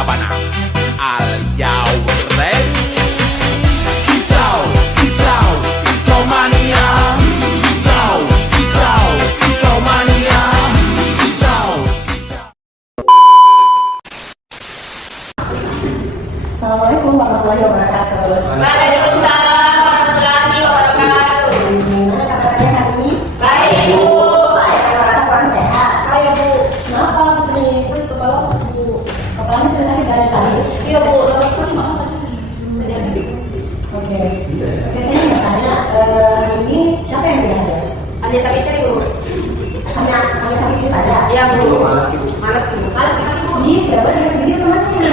Sabana. Are you ready? Kicau, kicau, kicau mania. Kicau, kicau, kicau mania. Kicau, kicau. Assalamualaikum warahmatullahi wabarakatuh. Waalaikumsalam warahmatullahi wabarakatuh. Gimana kabarnya hari ini? Baik, Bu. Merasa kurang sehat? Baik, Bu. Kenapa Putri? Kepala Bu. Kepalanya sudah sakit dari tadi? Iya, Bu. Lepas tadi makan tadi. Oke. Saya mau tanya, hari ini siapa yang dihadir? Ada Sabitri, Bu. Hanya sakit saja? Iya, Bu. Malas, Bu. Malas sekali, Bu. Jadi, berapa dari sendiri temannya?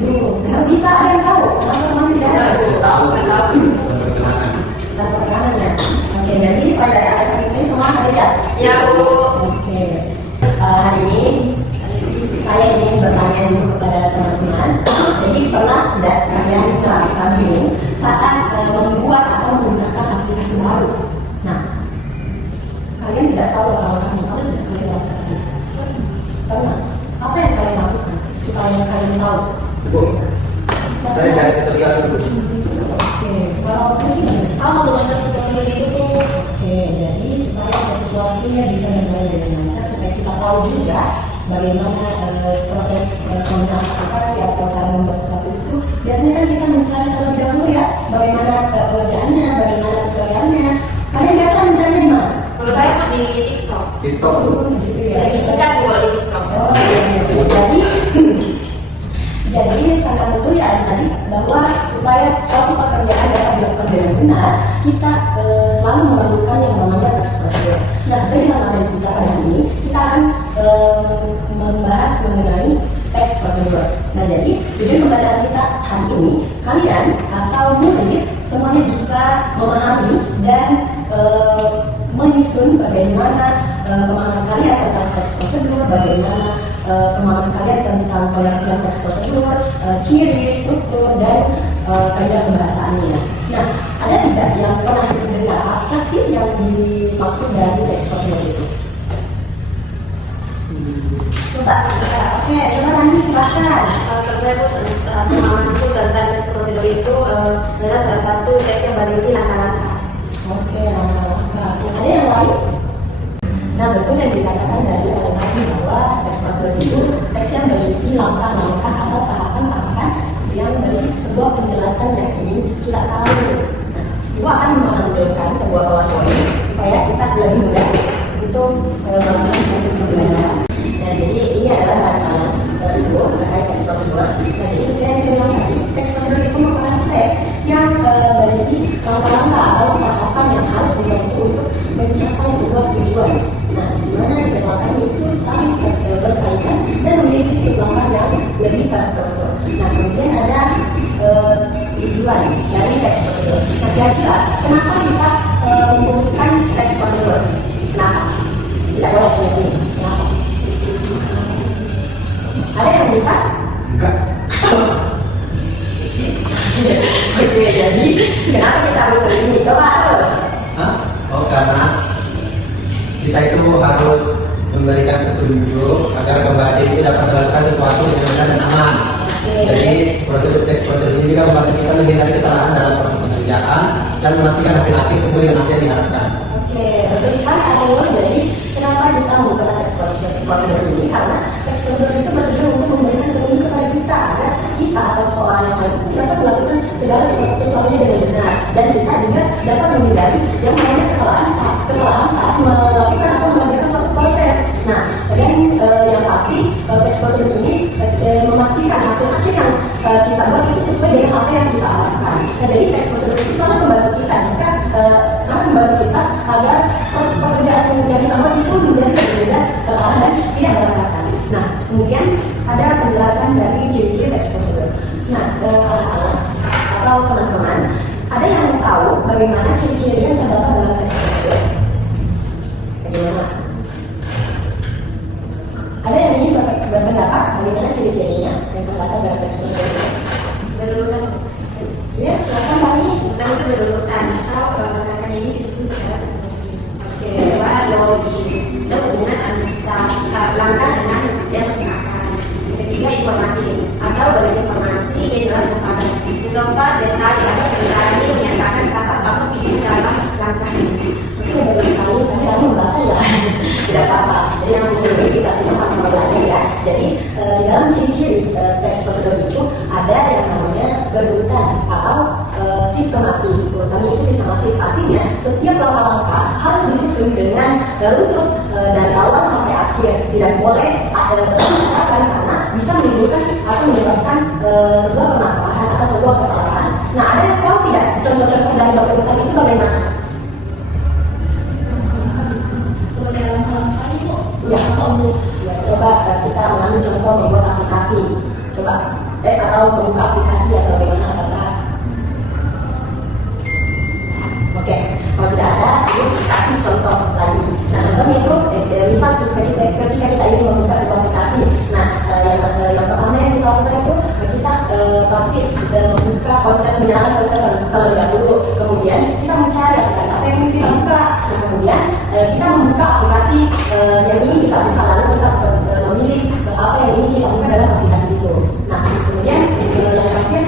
Aduh, nggak bisa ada yang tahu. Kenapa temannya tidak hadir? Nggak tahu. Dan perkenanannya. Oke, jadi selain dari ada sakit ini semua hadir ya? Iya, Bu. Oke, hari ini saya ingin bertanya dulu kepada teman-teman. Jadi pernah tidak kalian merasa bingung saat membuat atau menggunakan aplikasi baru? Nah, kalian tidak tahu kalau kalian tidak kalian merasa bingung. Pernah? Apa yang kalian lakukan supaya kalian tahu? Saya cari tutorial dulu. Oke, kalau gimana? Kamu tuh macam seperti itu tuh. Oke, jadi supaya sesuatunya bisa berjalan dengan lancar, supaya kita tahu juga bagaimana proses penggunaan aplikasi atau cara membuat sesuatu itu. Biasanya kan kita mencari terlebih dahulu ya, bagaimana pengerjaannya, bagaimana tutorialnya. Kalian biasa mencari di mana? Kalau saya mah di TikTok. TikTok dulu. Gitu ya. Jadi suka Bu di TikTok. Oh, jadi sangat betul ya tadi bahwa supaya suatu pekerjaan dapat dilakukan dengan benar, kita selalu memerlukan yang namanya teks prosedur. Nah, sesuai dengan materi kita pada hari ini, kita akan membahas mengenai teks prosedur. Nah, jadi video pembelajaran kita hari ini, kalian atau murid semuanya bisa memahami dan menyusun bagaimana pemahaman kalian tentang teks prosedur, bagaimana pemahaman kalian tentang pengertian teks prosedur, ciri, struktur, dan kaidah pembahasannya. Nah, ada tidak yang pernah mendengar apa sih yang dimaksud dari teks prosedur itu? Coba, oke, coba nanti silakan. Kalau saya Bu, pemahaman itu tentang teks prosedur itu adalah salah satu teks yang berisi langkah-langkah. Oke, langkah-langkah. Ada yang lain? Nah, betul yang dikatakan dari tadi bahwa teks prosedur itu teks yang berisi langkah-langkah atau tahapan-tahapan yang berisi sebuah penjelasan yang ingin kita tahu. Nah, itu akan menampilkan sebuah pola-pola supaya kita lebih mudah untuk melakukan proses pembelajaran. Nah, jadi ini adalah rangkaian itu terkait teks prosedur. Nah, jadi sesuai yang saya bilang tadi, teks prosedur itu merupakan teks yang berisi langkah-langkah atau tahapan yang harus dilakukan untuk mencapai sebuah tujuan. Nah, di mana setiap langkah itu saling berkaitan dan memiliki sub langkah yang lebih terstruktur. Nah, kemudian ada tujuan dari teks prosedur. Nah, kira-kira kenapa kita membutuhkan teks prosedur? Kenapa? Tidak boleh ini. Kenapa? Ada yang bisa? Enggak. Oke, jadi kenapa kita butuh ini? Coba tuh. Hah? Oh, karena kita itu harus memberikan petunjuk agar pembaca itu dapat melakukan sesuatu yang benar dan aman. Jadi prosedur teks prosedur ini juga membantu kita menghindari kesalahan dalam proses pengerjaan dan memastikan hasil akhir sesuai dengan apa yang diharapkan. Oke, betul sekali Arul. Jadi kenapa kita membuat teks prosedur ini? Karena teks prosedur itu bertujuan untuk memberikan petunjuk kepada kita agar kita atau seseorang yang lain itu dapat melakukan segala sesuatunya dengan benar, dan kita juga dapat menghindari yang namanya kesalahan saat melakukan atau mengerjakan suatu proses. Nah, dan yang pasti teks prosedur ini memastikan hasil akhir yang kita buat itu sesuai dengan apa yang kita harapkan. Nah, jadi teks prosedur itu sangat membantu kita sangat membantu kita agar proses pekerjaan yang kita buat itu menjadi lebih mudah, terarah dan tidak berantakan. Nah, kemudian ada penjelasan dari ciri-ciri teks prosedur. Nah, anak-anak atau teman-teman, ada yang tahu bagaimana ciri-ciri yang terdapat dalam teks prosedur? Bagaimana? Ada yang ingin berpendapat bagaimana ciri-cirinya yang terdapat dalam teks prosedur? Berurutan. Ya, silakan Pani. Kita itu berurutan atau gerakan ini disusun secara sistematis. Kedua, logis. Dan hubungan antara langkah dengan yang sudah dilaksanakan. Ketiga, ketiga informatif atau berisi informasi yang jelas kepada. Yang keempat detail atau sebenarnya menyatakan siapa apa pilih dalam langkah ini. Itu bagus sekali, tapi kami membaca ya tidak apa-apa. Jadi yang disini kita sama-sama belajar ya. Jadi di dalam ciri-ciri teks prosedur itu ada yang namanya berurutan atau sistematis. Urutannya itu sistematis, artinya setiap langkah-langkah harus disusun dengan runut dari awal sampai akhir. Tidak boleh ada percakapan karena bisa menimbulkan atau menyebabkan sebuah permasalahan atau sebuah kesalahan. Nah, ada yang tahu tidak contoh-contoh dari berurutan itu bagaimana? Ya, ya, coba kita mengambil contoh membuat aplikasi. Coba, atau membuka aplikasi atau bagaimana terserah. Oke, kalau tidak ada, ini kasih contoh lagi. Nah, contohnya itu, misal ketika kita ingin membuka sebuah aplikasi. Nah, yang pertama yang kita lakukan itu kita pasti membuka konsep, menyalakan konsep terlebih dahulu. Kemudian kita mencari aplikasi apa yang ingin kita buka. Nah, kemudian kita membuka aplikasi yang ingin kita buka, lalu kita memilih apa yang ingin kita buka dalam aplikasi itu. Nah, kemudian yang terakhir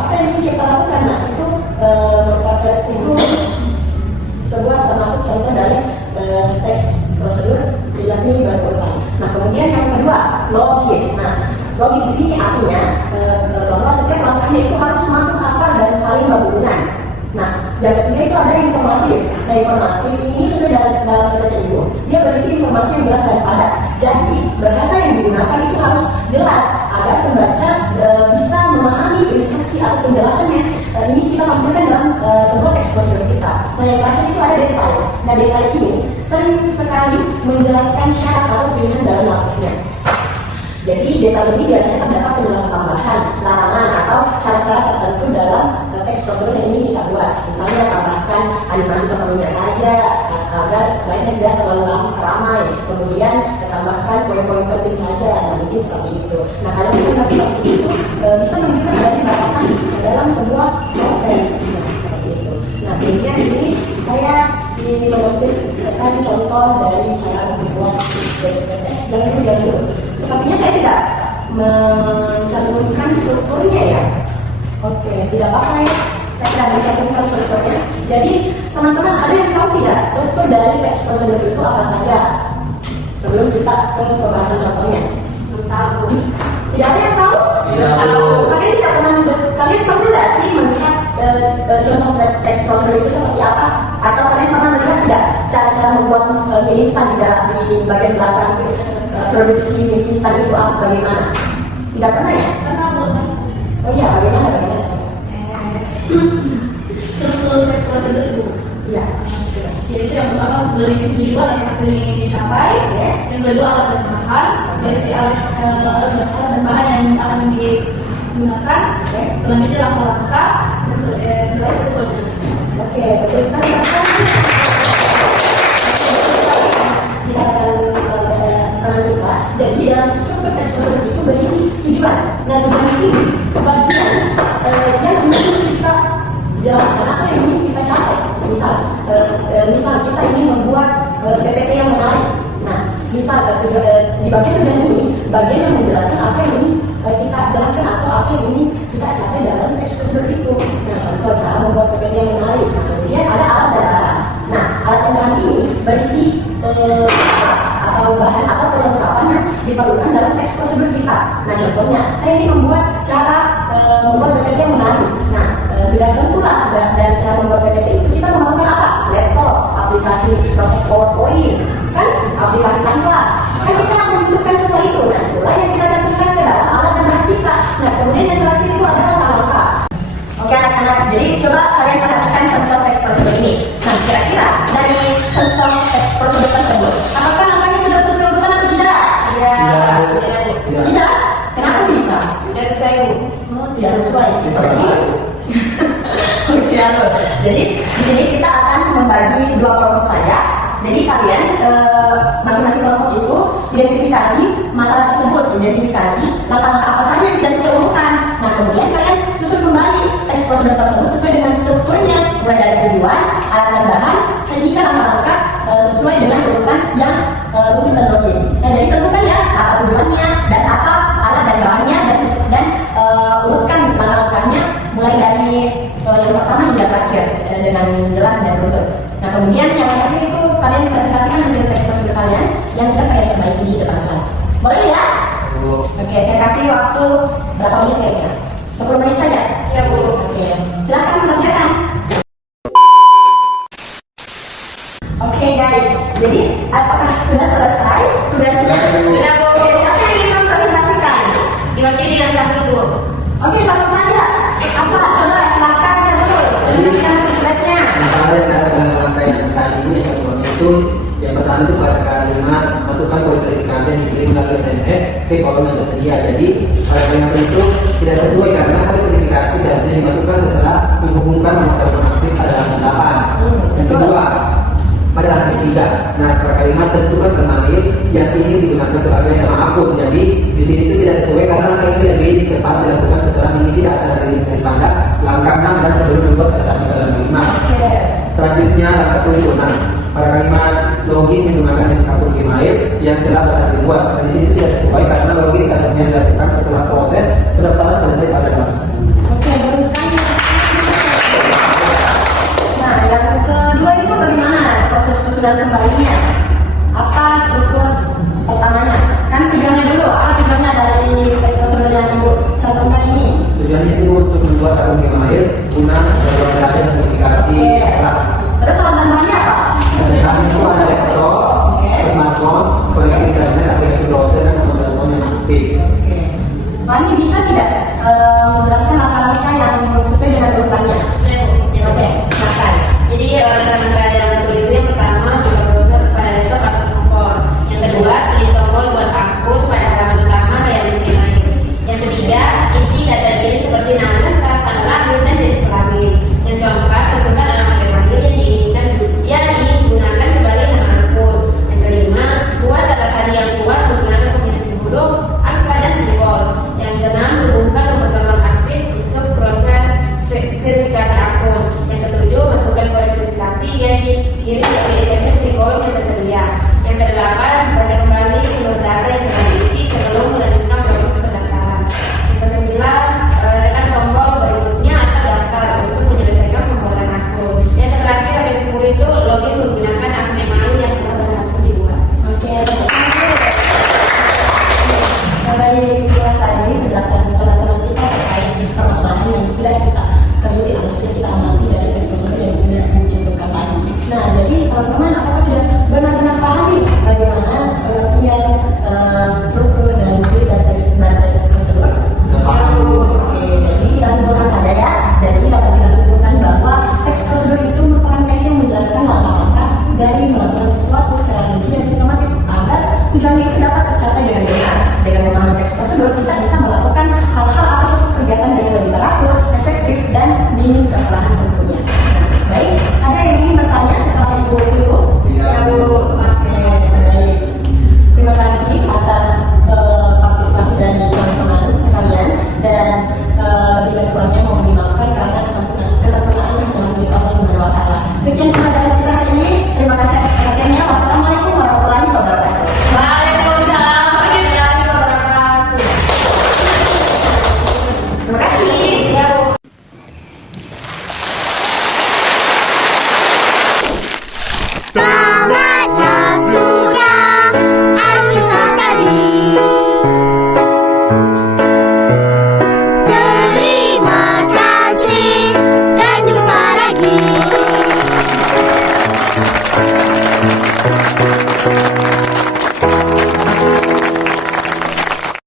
apa yang ingin kita lakukan. Nah, itu merupakan itu sebuah termasuk contoh dari teks prosedur yakni berurutan. Nah, kemudian yang kedua logis. Nah, logis di sini artinya bahwa setiap langkahnya itu harus masuk akal dan saling berhubungan. Nah, yang ketiga itu ada informatif. Nah, informatif ini sesuai dalam PPTU, dia berisi informasi yang jelas dan padat. Jadi, bahasa yang digunakan itu harus jelas agar pembaca bisa memahami instruksi atau penjelasannya. Ini kita lakukan dalam sebuah teks prosedur kita. Nah, yang terakhir itu ada detail. Nah, detail ini sering sekali menjelaskan syarat atau pilihan dalam langkahnya. Jadi detail ini biasanya terdapat penjelasan tambahan, larangan atau syarat-syarat tertentu dalam teks prosedur yang ingin kita buat. Misalnya tambahkan animasi sepenuhnya saja agar selain tidak terlalu ramai. Kemudian tambahkan poin-poin penting saja, nah, mungkin seperti itu. Nah, kalau kita seperti itu bisa memberikan dari batasan dalam sebuah proses, nah, seperti itu. Nah, kemudian di sini saya ingin memberikan contoh dari cara membuat PPT. Jangan dulu. Sepertinya saya tidak mencantumkan strukturnya ya. Oke, tidak apa-apa ya. Saya tidak mencantumkan strukturnya. Jadi, teman-teman ada yang tahu tidak struktur dari teks prosedur itu apa saja? Sebelum kita ke pembahasan contohnya. Tahu. Tidak ada yang tahu? Tidak tahu. Kalian tidak pernah, kalian perlu tidak sih melihat contoh teks prosedur itu seperti apa? Atau kalian pernah melihat tidak cara-cara membuat minisan di bagian belakang itu? Produksi minisan itu apa, bagaimana? Tidak pernah ya? Pernah buat. Oh iya, bagaimana? Struktur teks prosedur itu. Iya. Yaitu yang pertama berisi tujuan yang hasil ingin dicapai. Yang kedua alat dan bahan, berisi alat dan bahan yang akan digunakan. Selanjutnya langkah-langkah dan setelah itu kode. Oke, betul sekali. Kita akan coba. Jadi dalam struktur teks prosedur itu berisi tujuan. Nah, tujuan di sini bagian yang ingin kita jelaskan apa yang ingin kita capai. Misal kita ingin membuat PPT yang menarik. Nah, misal di bagian tujuan ini, bagian yang menjelaskan apa yang ingin kita jelaskan atau apa yang ingin kita capai dalam teks prosedur itu. Nah, contoh cara membuat PPT yang menarik. Nah, kemudian ada alat dan bahan. Nah, alat dan bahan ini berisi atau bahan atau kelengkapan yang diperlukan dalam teks prosedur kita. Nah, contohnya, saya ingin membuat cara membuat PPT yang menarik. Nah, sudah tentulah dari cara membuat PPT itu kita memerlukan apa? Laptop, aplikasi proses PowerPoint, kan? Aplikasi Canva. Kan kita membutuhkan semua itu. Nah, itulah yang kita cantumkan ke dalam alat dan bahan kita. Nah, kemudian yang terakhir itu adalah langkah. Oke anak-anak, jadi coba kalian perhatikan contoh teks prosedur ini. Nah, kira-kira dari contoh teks prosedur tersebut, apakah langkahnya sudah sesuai urutan atau tidak? Tidak. Tidak? Kenapa bisa? Sudah selesai Bu. Oh, tidak sesuai. Jadi di sini kita akan membagi dua kelompok saja. Jadi kalian masing-masing kelompok itu identifikasi masalah tersebut, identifikasi langkah-langkah apa saja yang tidak sesuai urutan. Nah, kemudian kalian susun kembali teks prosedur tersebut sesuai dengan strukturnya, mulai dari tujuan, alat dan bahan, hingga langkah-langkah sesuai dengan urutan yang rutin dan logis. Nah, jadi tentukan ya apa tujuannya dan apa alat Bu. Oke, saya kasih waktu berapa menit kira-kira? 10 menit saja? Ya Bu. Oke, silakan mengerjakan. Oke guys, jadi apakah sudah selesai? Sudah selesai? Sudah Bu. Oke, siapa yang ingin mempresentasikan? Dibantu dengan satu Bu. Oke, satu saja. Apa? Coba silakan Syarul. Presentasikan hasil-hasilnya. Misalnya cara dalam rangkaian tadi ini yang kedua itu yang pertama itu pada kalimat masukkan kode verifikasi yang dikirim melalui SMS ke kolom yang tersedia. Jadi pada kalimat itu tidak sesuai karena kode verifikasi seharusnya dimasukkan setelah menghubungkan nomor telepon aktif pada rangkaian 8. Yang kedua pada rangkaian 3. Nah pada kalimat tentukan nama yang ingin digunakan sebagai nama akun. Jadi di sini itu tidak sesuai karena rangkaian ini lebih tepat dilakukan setelah mengisi data dari tanda langkah 6 dan sebelum membuat transaksi pada langkah 5. Selanjutnya langkah 7. Nah, pada kalimat login menggunakan akun Gmail yang telah berhasil dibuat. Dan di sini tidak sesuai karena login seharusnya dilakukan setelah proses pendaftaran selesai pada website. Oke, bagus sekali. Nah, yang kedua itu bagaimana proses susunan kembalinya? Apa struktur pertamanya? Kan tujuannya dulu, apa tujuannya dari exposure yang contohnya ini? Tujuannya itu untuk membuat akun Gmail guna beberapa data dan verifikasi. Terus alat tambahannya apa? Dan kami itu ada laptop, smartphone, koneksi internet, aplikasi browser dan nomor telepon yang aktif. Fani bisa tidak menjelaskan langkah-langkah yang sesuai dengan urutannya? Oke, silakan. Jadi rangka dalam tool itu yang pertama juga browser pada laptop atau smartphone. Yang kedua, pilih tombol buat akun pada halaman utama yang Gmail. Yang ketiga, isi data diri seperti nama lengkap, tanggal lahir, dan jenis kelamin. Yang keempat, tentukan alamat Gmail yang ingin digunakan sebagai nama akun. Yang kelima, buat data sandi yang kuat menggunakan kombinasi huruf, angka, dan simbol. Yang keenam, hubungkan nomor telepon aktif untuk proses verifikasi akun. Yang ketujuh, masukkan kode verifikasi yang dikirim melalui SMS di kolom yang tersedia. Yang kedelapan, baca kembali seluruh data yang telah diisi sebelum melanjutkan proses pendaftaran. Yang kesembilan, tekan tombol berikutnya atau daftar untuk menyelesaikan pembuatan akun. Yang terakhir, yang ke-10 itu login menggunakan akun email yang telah berhasil dibuat. Oke, dari yang tadi penjelasan teman-teman kita terkait permasalahan yang sudah kita teliti atau sudah kita amati dari exposure yang sudah dicontohkan tadi. Nah, jadi teman-teman apakah sudah benar-benar paham nih bagaimana pengertian struktur